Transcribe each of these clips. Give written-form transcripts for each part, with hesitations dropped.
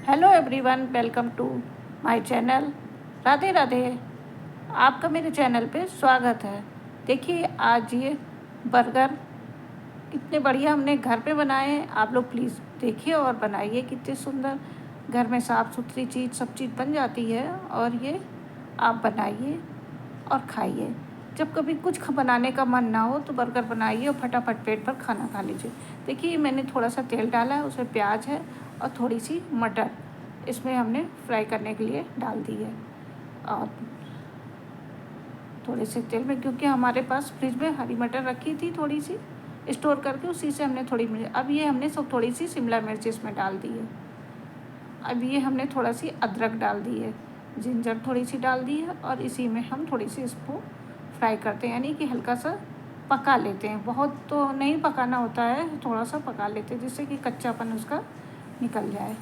Hello everyone, welcome to my channel. Radhe Radhe. आपका मेरे channel पे स्वागत है। देखिए, आज ये बर्गर कितने बढ़िया हमने घर पे बनाए हैं। आप लोग प्लीज़ देखिए और बनाइए। कितने सुंदर घर में साफ़ सुथरी चीज़ सब चीज़ बन जाती है। और ये आप बनाइए और खाइए। जब कभी कुछ बनाने का मन ना हो तो बर्गर बनाइए और फटाफट पेट भर खाना खा लीजिए। देखिए, मैंने थोड़ा सा तेल डाला है, उसमें प्याज है और थोड़ी सी मटर इसमें हमने फ्राई करने के लिए डाल दी है। और थोड़े से तेल में, क्योंकि हमारे पास फ्रिज में हरी मटर रखी थी थोड़ी सी स्टोर करके, उसी से हमने थोड़ी मिर्च, अब ये हमने सब थोड़ी सी शिमला मिर्च इसमें डाल दी है। अब ये हमने थोड़ा सी अदरक डाल दी है, जिंजर थोड़ी सी डाल दी है और इसी में हम थोड़ी सी इसको फ्राई करते हैं, यानी कि हल्का सा पका लेते हैं। बहुत तो नहीं पकाना होता है, थोड़ा सा पका लेते हैं जिससे कि कच्चापन उसका निकल जाए।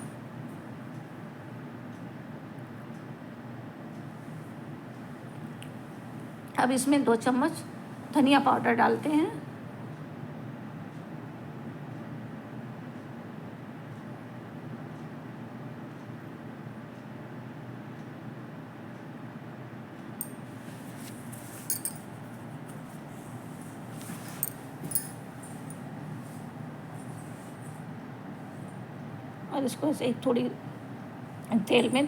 अब इसमें 2 चम्मच धनिया पाउडर डालते हैं। और इसको ऐसे एक थोड़ी तेल में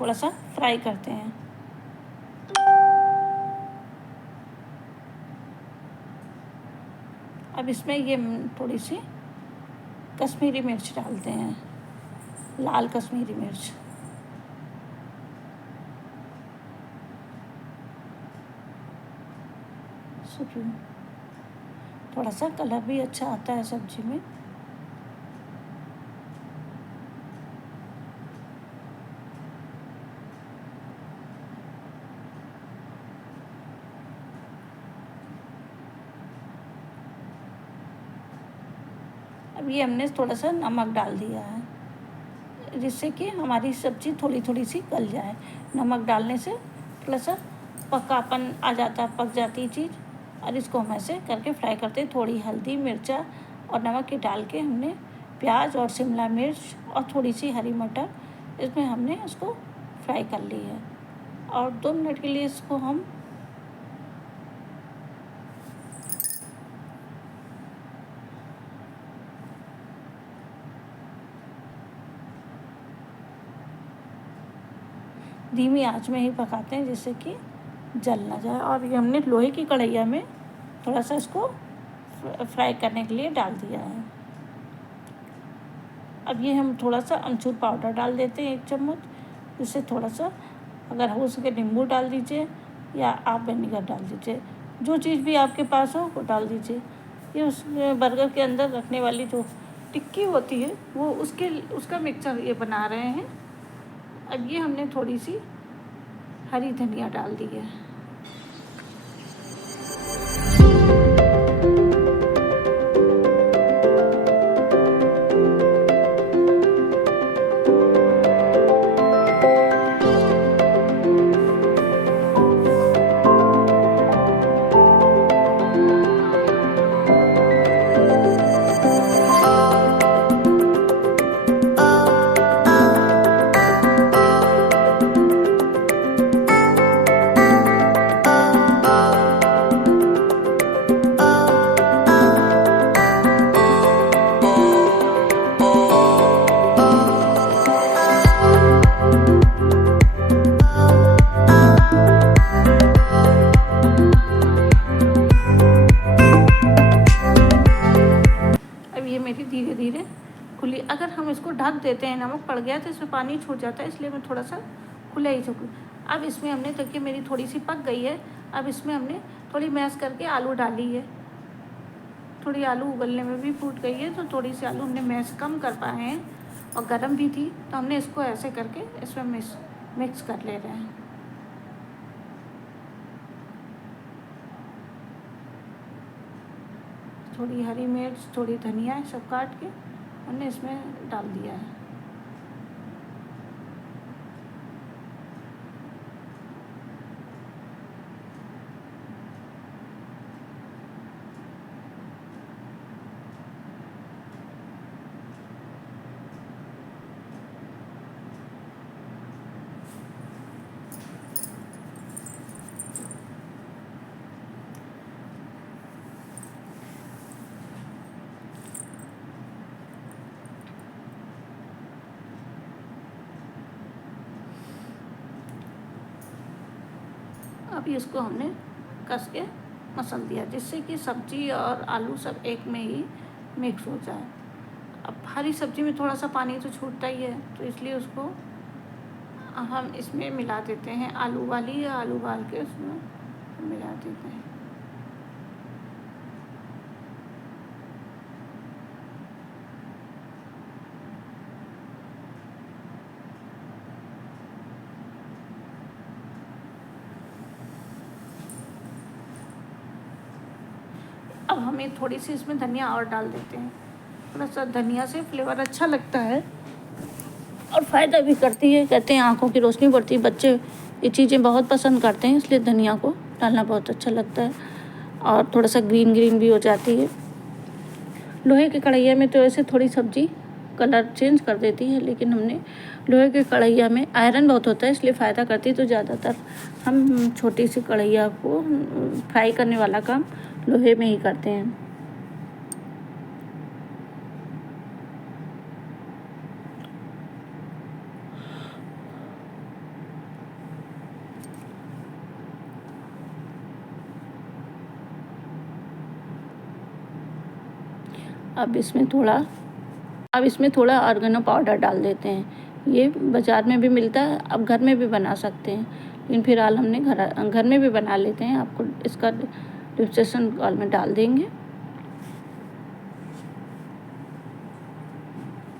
थोड़ा सा फ्राई करते हैं। अब इसमें ये थोड़ी सी कश्मीरी मिर्च डालते हैं, लाल कश्मीरी मिर्च। थोड़ा सा कलर भी अच्छा आता है सब्जी में। अब ये हमने थोड़ा सा नमक डाल दिया है, जिससे कि हमारी सब्ज़ी थोड़ी थोड़ी सी गल जाए। नमक डालने से थोड़ा सा पकापन आ जाता है, पक जाती है चीज़। और इसको हम ऐसे करके फ्राई करते हैं। थोड़ी हल्दी, मिर्चा और नमक के डाल के हमने प्याज और शिमला मिर्च और थोड़ी सी हरी मटर इसमें हमने उसको फ्राई कर ली है। और 2 मिनट के लिए इसको हम धीमी आंच में ही पकाते हैं, जिससे कि जल ना जाए। और ये हमने लोहे की कढ़ैया में थोड़ा सा इसको फ्राई करने के लिए डाल दिया है। अब ये हम थोड़ा सा अमचूर पाउडर डाल देते हैं 1 चम्मच, जिससे थोड़ा सा, अगर हो सके नींबू डाल दीजिए या आप विनेगर डाल दीजिए। जो चीज़ भी आपके पास हो वो डाल दीजिए। ये उस बर्गर के अंदर रखने वाली जो टिक्की होती है वो उसका मिक्सचर ये बना रहे हैं। अब ये हमने थोड़ी सी हरी धनिया डाल दी है। मेरी धीरे धीरे खुली। अगर हम इसको ढक देते हैं, नमक पड़ गया तो इसमें पानी छूट जाता है, इसलिए मैं थोड़ा सा खुला ही छोड़ू। अब इसमें हमने, देखिए मेरी थोड़ी सी पक गई है। अब इसमें हमने थोड़ी मैश करके आलू डाली है। थोड़ी आलू उबलने में भी फूट गई है, तो थोड़ी सी आलू हमने मैश कम कर पाए हैं और गर्म भी थी, तो हमने इसको ऐसे करके इसमें मिक्स कर ले रहे हैं। थोड़ी हरी मिर्च, थोड़ी धनिया सब काट के हमने इसमें डाल दिया है। अभी इसको हमने कस के मसल दिया, जिससे कि सब्जी और आलू सब एक में ही मिक्स हो जाए। अब हरी सब्जी में थोड़ा सा पानी तो छूटता ही है, तो इसलिए उसको हम इसमें मिला देते हैं, आलू वाली या आलू उबाल के उसमें मिला देते हैं। अब हमें थोड़ी सी इसमें धनिया और डाल देते हैं। थोड़ा सा धनिया से फ्लेवर अच्छा लगता है और फ़ायदा भी करती है। कहते हैं आँखों की रोशनी बढ़ती है, बच्चे ये चीज़ें बहुत पसंद करते हैं, इसलिए धनिया को डालना बहुत अच्छा लगता है और थोड़ा सा ग्रीन ग्रीन भी हो जाती है। लोहे की कढ़ैया में तो ऐसे थोड़ी सब्ज़ी कलर चेंज कर देती है, लेकिन हमने लोहे की कढ़ैया में आयरन बहुत होता है, इसलिए फ़ायदा करती है। तो ज़्यादातर हम छोटी सी कढ़ैया को फ्राई करने वाला काम लोहे में ही करते हैं। अब इसमें थोड़ा ऑर्गेनो पाउडर डाल देते हैं। ये बाज़ार में भी मिलता है, अब घर में भी बना सकते हैं, लेकिन फिलहाल हमने घर में भी बना लेते हैं। आपको इसका डिस्क्रिप्शन कॉल में डाल देंगे,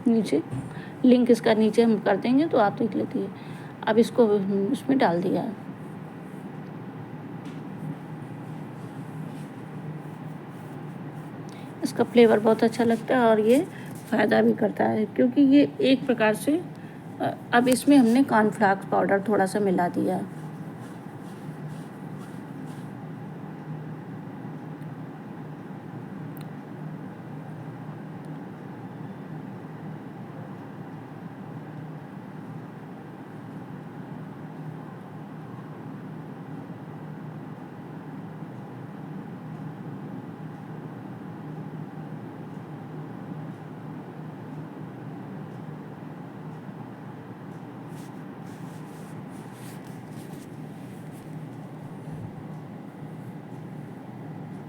नीचे लिंक इसका नीचे हम कर देंगे, तो आप देख लेती है। अब इसको उसमें डाल दिया है। इसका फ्लेवर बहुत अच्छा लगता है और ये फ़ायदा भी करता है, क्योंकि ये एक प्रकार से अब इसमें हमने कॉर्नफ्लेक्स पाउडर थोड़ा सा मिला दिया।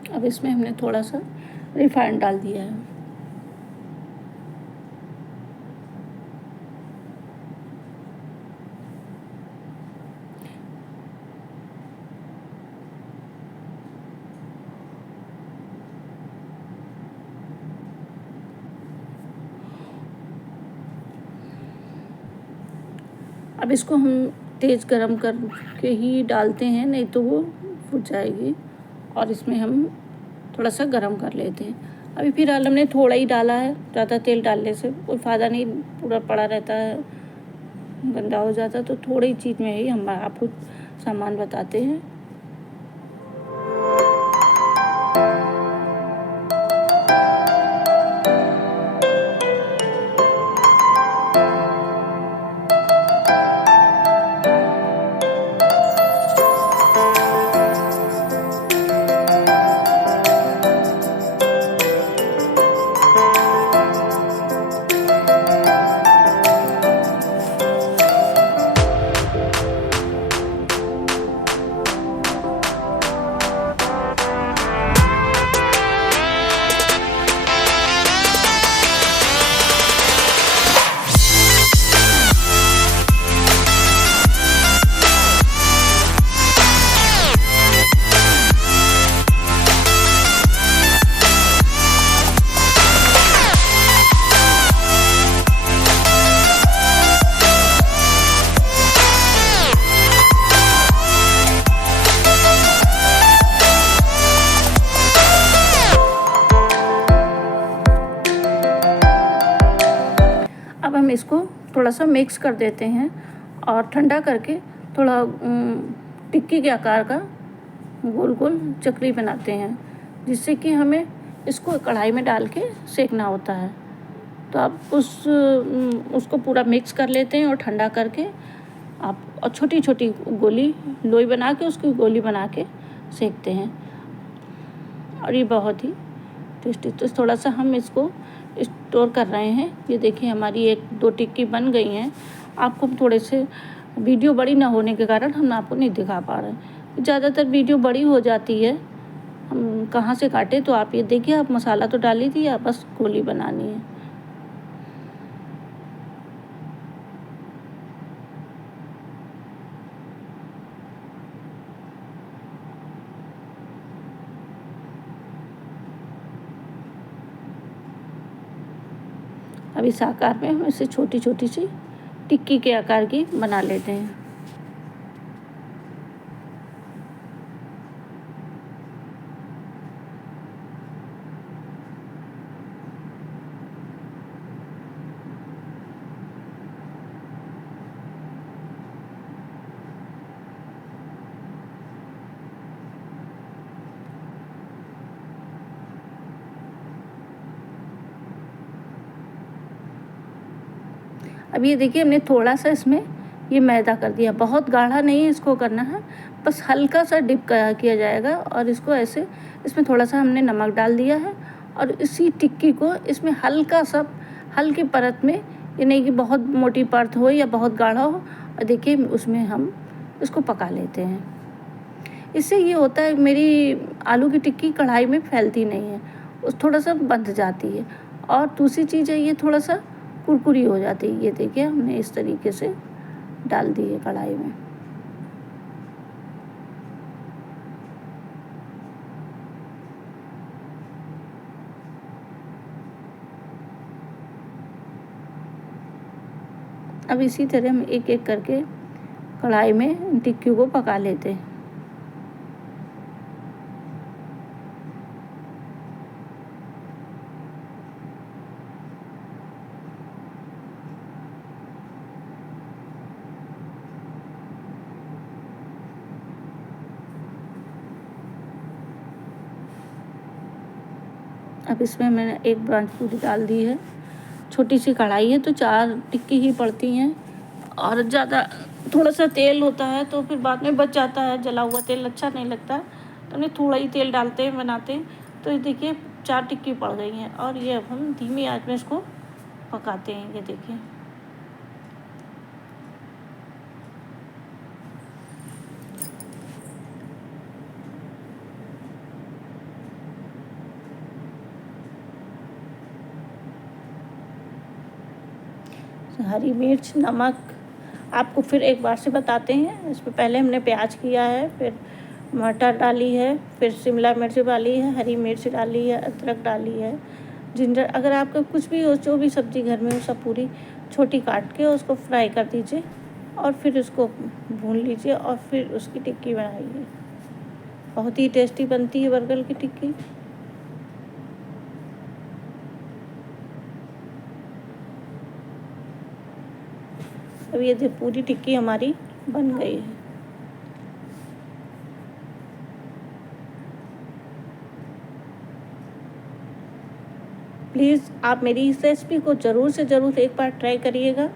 अब इसमें हमने थोड़ा सा रिफाइंड डाल दिया है। अब इसको हम तेज़ गरम करके ही डालते हैं, नहीं तो वो फूट जाएगी, और इसमें हम थोड़ा सा गरम कर लेते हैं। अभी फिलहाल हमने थोड़ा ही डाला है, ज़्यादा तेल डालने से कोई फ़ायदा नहीं, पूरा पड़ा रहता है, गंदा हो जाता है। तो थोड़ी चीज़ में ही हम आपको सामान बताते हैं। अब हम इसको थोड़ा सा मिक्स कर देते हैं और ठंडा करके थोड़ा टिक्की के आकार का गोल गोल चकरी बनाते हैं, जिससे कि हमें इसको कढ़ाई में डाल के सेकना होता है। तो आप उसको पूरा मिक्स कर लेते हैं और ठंडा करके आप और छोटी छोटी गोली लोई बना के उसकी गोली बना के सेकते हैं, और ये बहुत ही टेस्टी। तो थोड़ा सा हम इसको स्टोर कर रहे हैं। ये देखिए हमारी 1-2 टिक्की बन गई हैं। आपको थोड़े से वीडियो बड़ी ना होने के कारण हम आपको नहीं दिखा पा रहे हैं। ज़्यादातर वीडियो बड़ी हो जाती है, हम कहाँ से काटें। तो आप ये देखिए, आप मसाला तो डाल ही दिया, बस गोली बनानी है। अब इस आकार में हम इसे छोटी छोटी सी टिक्की के आकार की बना लेते हैं। अब ये देखिए, हमने थोड़ा सा इसमें ये मैदा कर दिया, बहुत गाढ़ा नहीं इसको करना है, बस हल्का सा डिप किया जाएगा। और इसको ऐसे, इसमें थोड़ा सा हमने नमक डाल दिया है और इसी टिक्की को इसमें हल्का सा, हल्की परत में, ये नहीं कि बहुत मोटी परत हो या बहुत गाढ़ा हो। और देखिए उसमें हम इसको पका लेते हैं। इससे ये होता है, मेरी आलू की टिक्की कढ़ाई में फैलती नहीं है, उस थोड़ा सा बंध जाती है। और दूसरी चीज़ है, ये थोड़ा सा कुरकुरी हो जाती है। ये देखिए, हमने इस तरीके से डाल दी है कढ़ाई में। अब इसी तरह हम एक एक करके कढ़ाई में टिक्की को पका लेते हैं। अब इसमें मैंने एक ब्रांच पूरी डाल दी है। छोटी सी कढ़ाई है तो 4 टिक्की ही पड़ती हैं, और ज़्यादा थोड़ा सा तेल होता है तो फिर बाद में बच जाता है, जला हुआ तेल अच्छा नहीं लगता, तो हमने थोड़ा ही तेल डालते हैं बनाते हैं। तो ये देखिए 4 टिक्की पड़ गई हैं, और ये अब हम धीमी आंच में इसको पकाते हैं। ये देखिए, हरी मिर्च, नमक आपको फिर एक बार से बताते हैं। इसमें पहले हमने प्याज किया है, फिर मटर डाली है, फिर शिमला मिर्च डाली है, हरी मिर्च डाली है, अदरक डाली है, जिंजर। अगर आपका कुछ भी हो, जो भी सब्ज़ी घर में हो, सब पूरी छोटी काट के उसको फ्राई कर दीजिए और फिर उसको भून लीजिए और फिर उसकी टिक्की बनाइए। बहुत ही टेस्टी बनती है बर्गर की टिक्की। अब ये पूरी टिक्की हमारी बन गई है। प्लीज़ आप मेरी इस रेसिपी को ज़रूर से ज़रूर एक बार ट्राई करिएगा।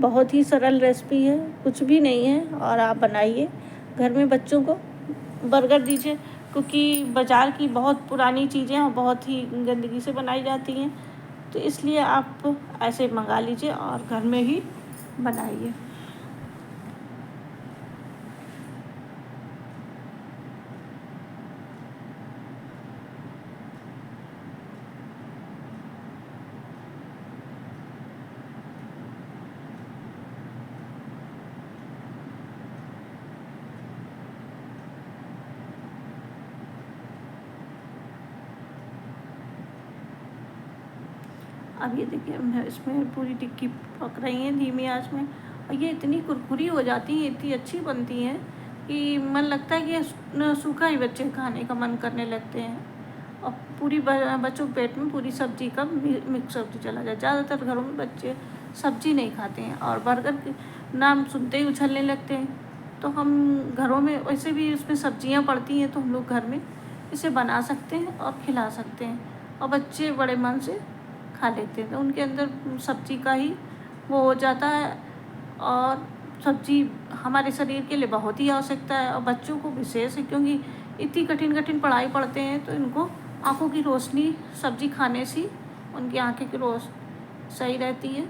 बहुत ही सरल रेसिपी है, कुछ भी नहीं है, और आप बनाइए घर में, बच्चों को बर्गर दीजिए, क्योंकि बाज़ार की बहुत पुरानी चीज़ें और बहुत ही गंदगी से बनाई जाती हैं। तो इसलिए आप ऐसे मंगा लीजिए और घर में ही बनाइए। अब ये देखिए, इसमें पूरी टिक्की पक रही है धीमी आंच में, और ये इतनी कुरकुरी हो जाती है, इतनी अच्छी बनती है कि मन लगता है कि सूखा ही बच्चे खाने का मन करने लगते हैं। और पूरी बच्चों के पेट में पूरी सब्जी का मिक्स सब्जी चला जाए। ज़्यादातर घरों में बच्चे सब्जी नहीं खाते हैं और बर्गर के नाम सुनते ही उछलने लगते हैं। तो हम घरों में वैसे भी उसमें सब्जियां पड़ती हैं, तो हम लोग घर में इसे बना सकते हैं और खिला सकते हैं, और बच्चे बड़े मन से खा लेते हैं। तो उनके अंदर सब्जी का ही वो हो जाता है, और सब्जी हमारे शरीर के लिए बहुत ही आवश्यकता है, और बच्चों को विशेष है, क्योंकि इतनी कठिन कठिन पढ़ाई पढ़ते हैं। तो इनको आँखों की रोशनी सब्जी खाने से उनकी आँखें की रोशनी सही रहती है।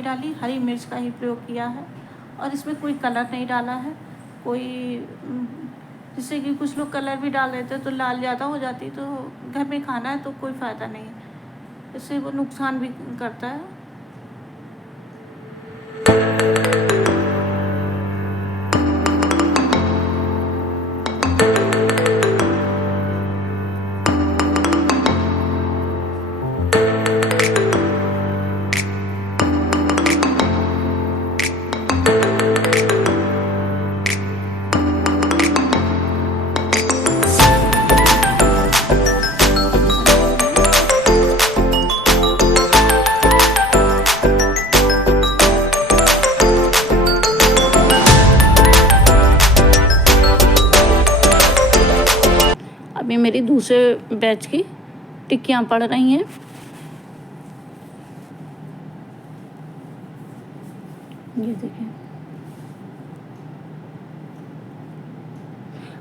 नहीं डाली, हरी मिर्च का ही प्रयोग किया है। और इसमें कोई कलर नहीं डाला है, कोई जिससे कि कुछ लोग कलर भी डाल देते तो लाल ज़्यादा हो जाती। तो घर में खाना है तो कोई फ़ायदा नहीं, इससे वो नुकसान भी करता है। अभी मेरी दूसरे बैच की टिक्कियाँ पड़ रही हैं। ये देखिए,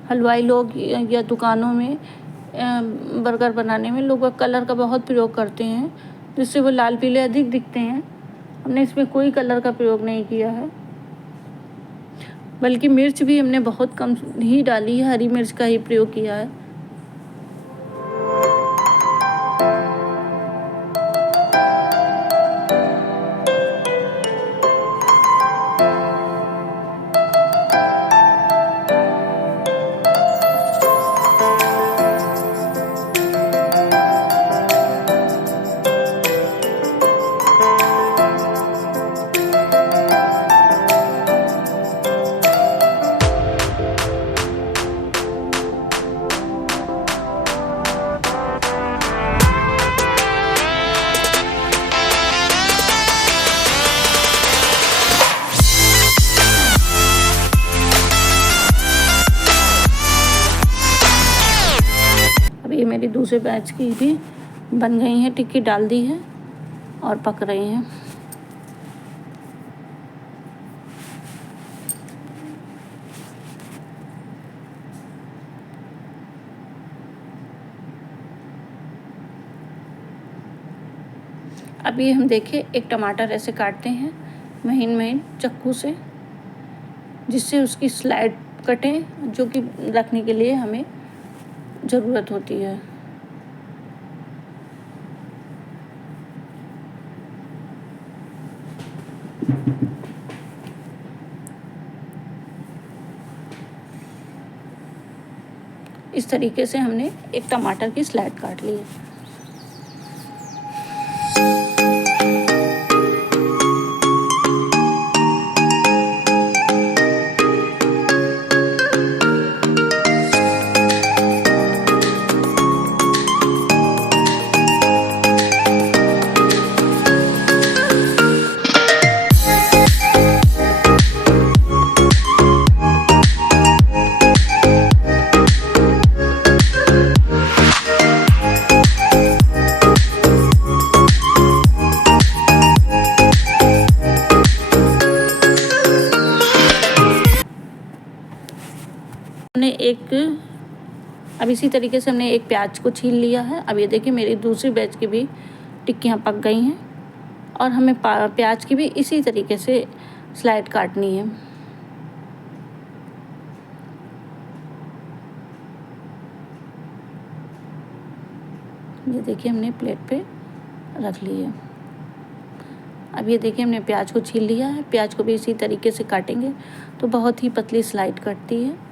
हलवाई लोग या दुकानों में बर्गर बनाने में लोग कलर का बहुत प्रयोग करते हैं, जिससे वो लाल पीले अधिक दिखते हैं। हमने इसमें कोई कलर का प्रयोग नहीं किया है, बल्कि मिर्च भी हमने बहुत कम ही डाली है, हरी मिर्च का ही प्रयोग किया है। ये मेरी दूसरे बैच की भी बन गई हैं, टिक्की डाल दी है और पक रही हैं। अभी हम देखिए, एक टमाटर ऐसे काटते हैं महीन महीन चाकू से, जिससे उसकी स्लाइड कटें, जो कि रखने के लिए हमें ज़रूरत होती है। इस तरीके से हमने एक टमाटर की स्लाइड काट ली है। अब इसी तरीके से हमने एक प्याज को छील लिया है। अब ये देखिए, मेरी दूसरी बैच की भी टिक्कियाँ पक गई हैं और हमें प्याज की भी इसी तरीके से स्लाइड काटनी है। ये देखिए, हमने प्लेट पे रख ली है। अब ये देखिए, हमने प्याज को छील लिया है। प्याज को भी इसी तरीके से काटेंगे तो बहुत ही पतली स्लाइड कटती है।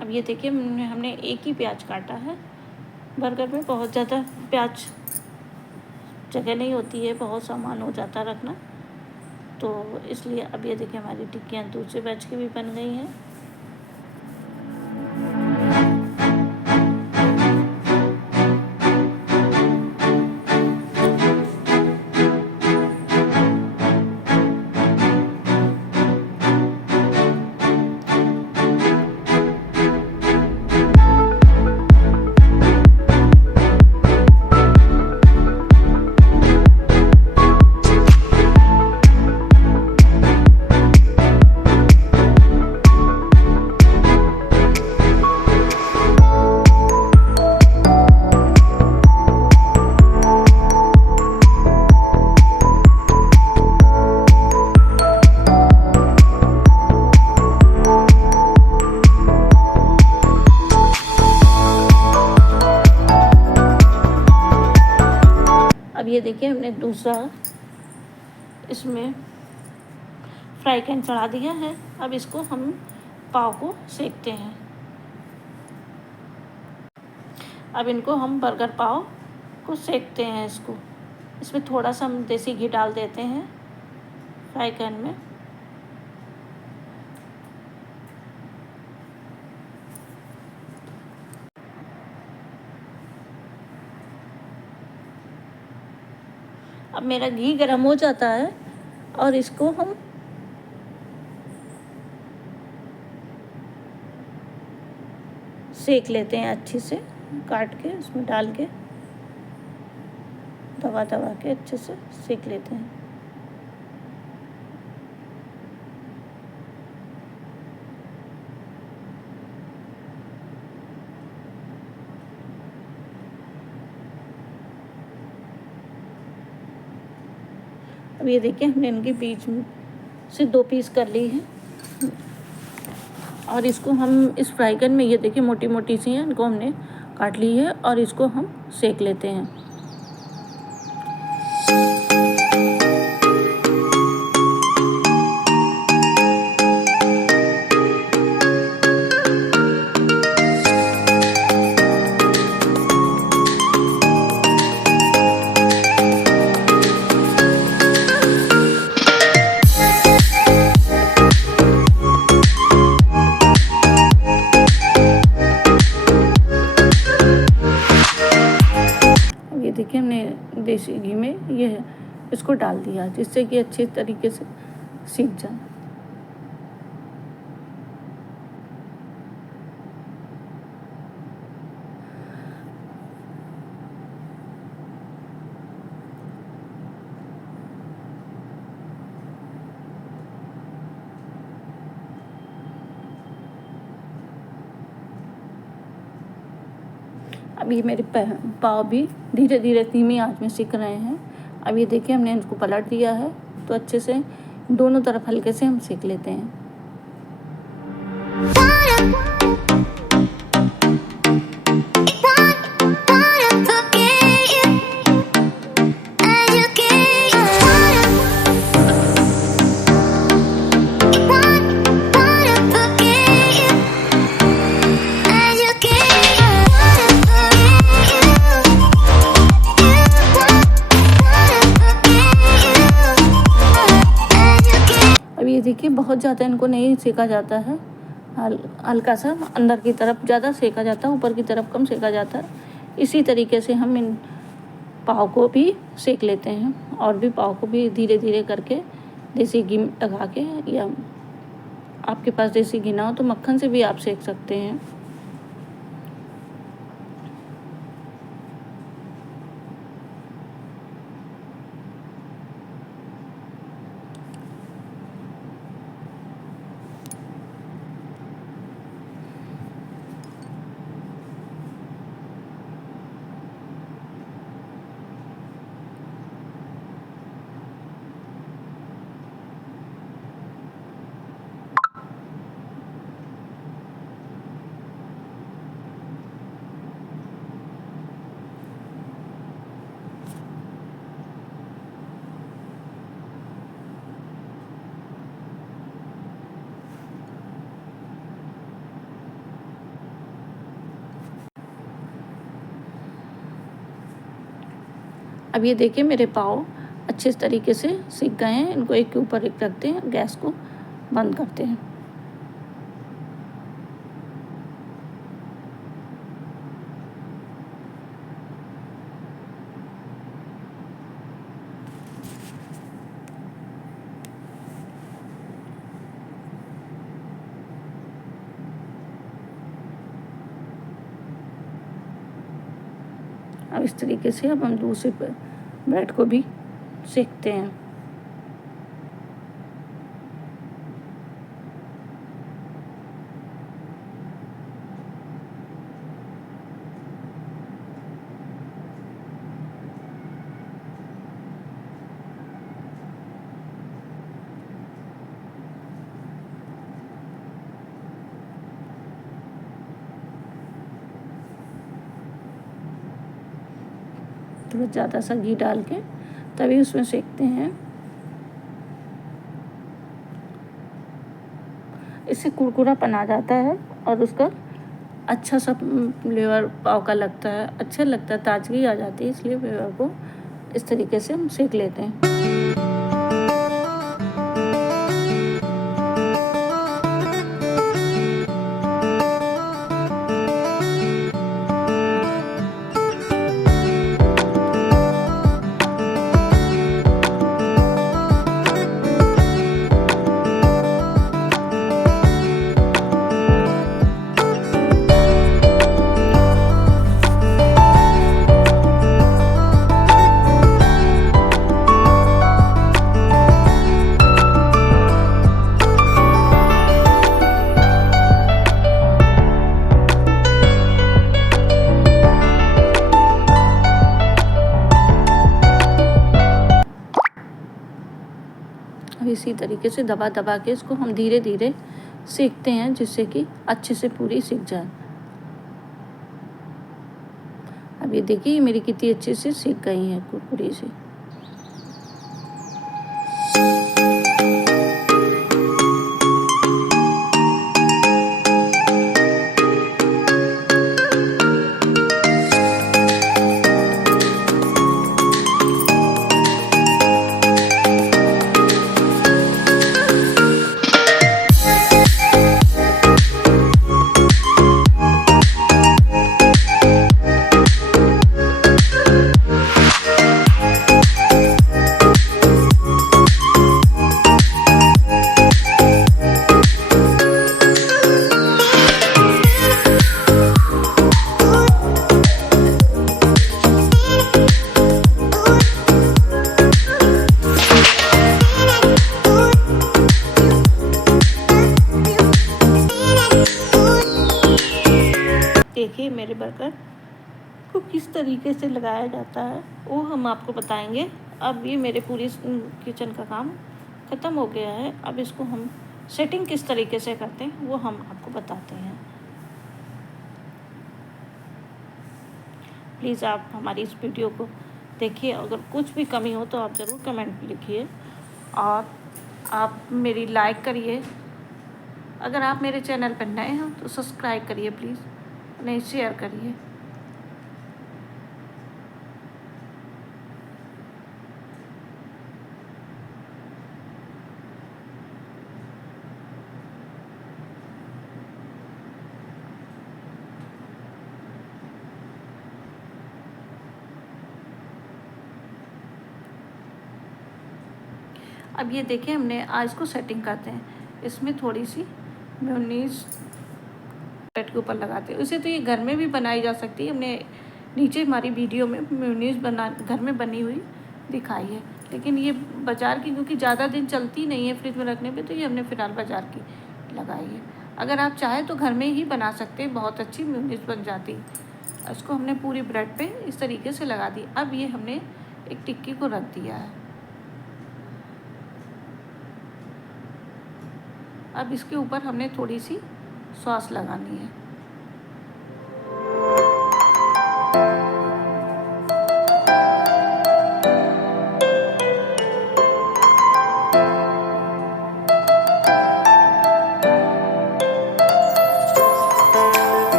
अब ये देखिए, हमने एक ही प्याज काटा है। बर्गर में बहुत ज़्यादा प्याज जगह नहीं होती है, बहुत सामान हो जाता रखना, तो इसलिए अब ये देखिए, हमारी टिक्कियाँ दूसरे बैच की भी बन गई हैं। देखिए हमने दूसरा इसमें फ्राई पैन चढ़ा दिया है। अब इसको हम पाव को सेकते हैं। अब इनको हम बर्गर पाव को सेकते हैं। इसमें थोड़ा सा हम देसी घी डाल देते हैं फ्राई पैन में। अब मेरा घी गर्म हो जाता है और इसको हम सेक लेते हैं अच्छे से, काट के इसमें डाल के दबा दबा के अच्छे से सेक लेते हैं। अब ये देखिए हमने इनके बीच में से 2 पीस कर ली है और इसको हम इस फ्राई पैन में, ये देखिए मोटी मोटी सी हैं, इनको हमने काट ली है और इसको हम सेक लेते हैं। देखिए हमने देसी घी में ये इसको डाल दिया जिससे कि अच्छे तरीके से सीख जाए। अब ये मेरे पाव भी धीरे धीरे धीमी आंच में सिक रहे हैं। अब ये देखिए हमने इनको पलट दिया है तो अच्छे से दोनों तरफ हल्के से हम सेक लेते हैं। ये देखिए बहुत ज़्यादा इनको नहीं सेका जाता है, हल्का सा अंदर की तरफ ज़्यादा सेका जाता है, ऊपर की तरफ कम सेका जाता है। इसी तरीके से हम इन पाव को भी सेक लेते हैं और भी पाव को भी धीरे धीरे करके देसी घी लगा के, या आपके पास देसी घी ना हो तो मक्खन से भी आप सेक सकते हैं। अब ये देखिए मेरे पाव अच्छे तरीके से सीख गए हैं। इनको एक के ऊपर एक रखते हैं, गैस को बंद करते हैं। अब इस तरीके से अब हम दूसरे ब्रेड को भी सेकते हैं। थोड़ा ज़्यादा सा घी डाल के तभी उसमें सेकते हैं। इससे कुरकुरापन आ जाता है और उसका अच्छा सा फ्लेवर पाव का लगता है, अच्छा लगता है, ताजगी आ जाती है। इसलिए फ्लेवर को इस तरीके से हम सेक लेते हैं। अब इसी तरीके से दबा दबा के इसको हम धीरे धीरे सेकते हैं, जिससे कि अच्छे से पूरी सिक जाए। अब ये देखिए मेरी कितनी अच्छे से सिक गई हैं कुरकुरी से। देखिए मेरे बर्गर को किस तरीके से लगाया जाता है वो हम आपको बताएंगे। अब ये मेरे पूरी किचन का काम ख़त्म हो गया है। अब इसको हम सेटिंग किस तरीके से करते हैं वो हम आपको बताते हैं। प्लीज़ आप हमारी इस वीडियो को देखिए, अगर कुछ भी कमी हो तो आप ज़रूर कमेंट लिखिए और आप मेरी लाइक करिए। अगर आप मेरे चैनल पर नए हो तो सब्सक्राइब करिए प्लीज़, उन्हें शेयर करिए। अब ये देखिए हमने आज को सेटिंग करते हैं। इसमें थोड़ी सी मेयोनीज ब्रेड के ऊपर लगाते हैं। उसे तो ये घर में भी बनाई जा सकती है। हमने नीचे हमारी वीडियो में मेयोनीज बना घर में बनी हुई दिखाई है, लेकिन ये बाज़ार की क्योंकि ज़्यादा दिन चलती नहीं है फ्रिज में रखने पे, तो ये हमने फ़िलहाल बाज़ार की लगाई है। अगर आप चाहें तो घर में ही बना सकते हैं, बहुत अच्छी मेयोनीज बन जाती है। इसको हमने पूरी ब्रेड पे इस तरीके से लगा दी। अब ये हमने एक टिक्की को रख दिया है। अब इसके ऊपर हमने थोड़ी सी सॉस लगानी है।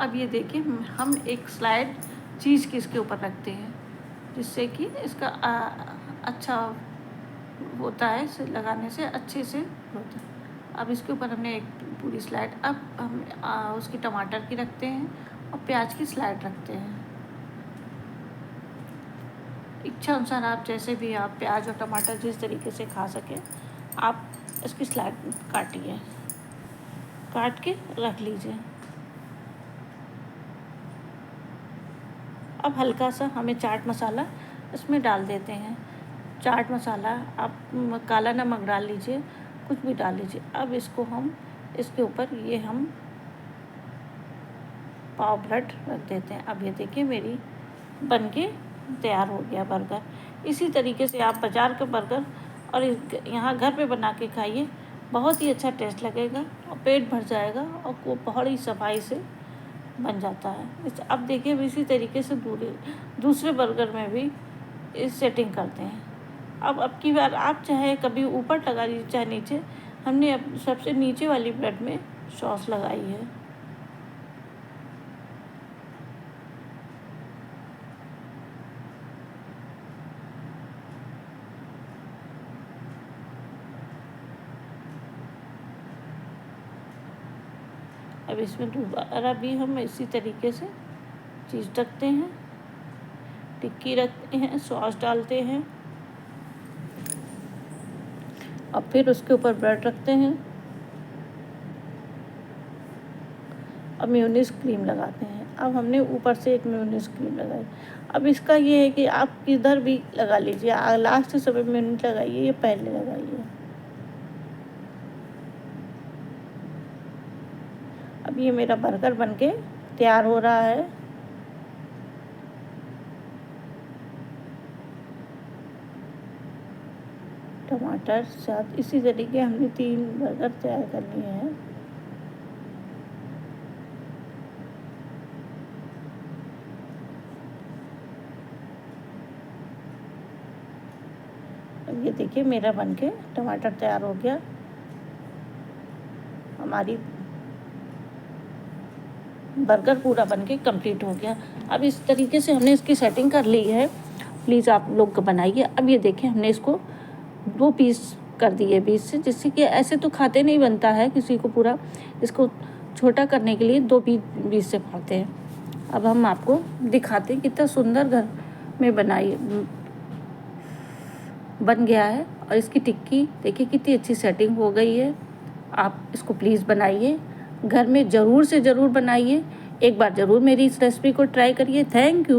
अब ये देखिए हम एक स्लाइड चीज़ की इसके ऊपर रखते हैं, जिससे कि इसका अच्छा होता है, इसे लगाने से अच्छे से होता है। अब इसके ऊपर हमने एक पूरी स्लाइड, अब हम उसकी टमाटर की रखते हैं और प्याज की स्लाइड रखते हैं। इच्छा अनुसार आप जैसे भी आप प्याज और टमाटर जिस तरीके से खा सकें आप इसकी स्लाइड काटिए, काट के रख लीजिए। अब हल्का सा हमें चाट मसाला इसमें डाल देते हैं। चाट मसाला आप काला नमक डाल लीजिए, कुछ भी डाल लीजिए। अब इसको हम इसके ऊपर ये हम पाव ब्रेड रख देते हैं। अब ये देखिए मेरी बनके तैयार हो गया बर्गर। इसी तरीके से आप बाज़ार का बर्गर और यहाँ घर पे बना के खाइए, बहुत ही अच्छा टेस्ट लगेगा और पेट भर जाएगा और वो बहुत ही सफाई से बन जाता है। अब देखिए अब इसी तरीके से दूसरे बर्गर में भी इस सेटिंग करते हैं। अब की बार आप चाहे कभी ऊपर लगा लीजिए चाहे नीचे, हमने अब सबसे नीचे वाली ब्रेड में सॉस लगाई है। अब इसमें दोबारा भी हम इसी तरीके से चीज़ रखते हैं, टिक्की रखते हैं, सॉस डालते हैं और फिर उसके ऊपर ब्रेड रखते हैं और मेयोनीज क्रीम लगाते हैं। अब हमने ऊपर से एक मेयोनीज क्रीम लगाई। अब इसका ये है कि आप किधर भी लगा लीजिए, लास्ट समय मेयोनीज लगाइए या पहले लगाइए। अब ये मेरा बर्गर बनके तैयार हो रहा है। टमाटर साथ इसी तरीके हमने 3 बर्गर तैयार कर लिए हैं। अब ये देखिए मेरा बनके टमाटर तैयार हो गया। हमारी बर्गर पूरा बनके कंप्लीट हो गया। अब इस तरीके से हमने इसकी सेटिंग कर ली है, प्लीज़ आप लोग बनाइए। अब ये देखिए हमने इसको 2 पीस कर दिए बीच से, जिससे कि ऐसे तो खाते नहीं बनता है किसी को पूरा, इसको छोटा करने के लिए 2 पीस बीच से फाड़ते हैं। अब हम आपको दिखाते हैं कितना सुंदर घर में बन गया है। और इसकी टिक्की देखिए कितनी अच्छी सेटिंग हो गई है। आप इसको प्लीज़ बनाइए, घर में ज़रूर से ज़रूर बनाइए, एक बार ज़रूर मेरी इस रेसिपी को ट्राई करिए। Thank you.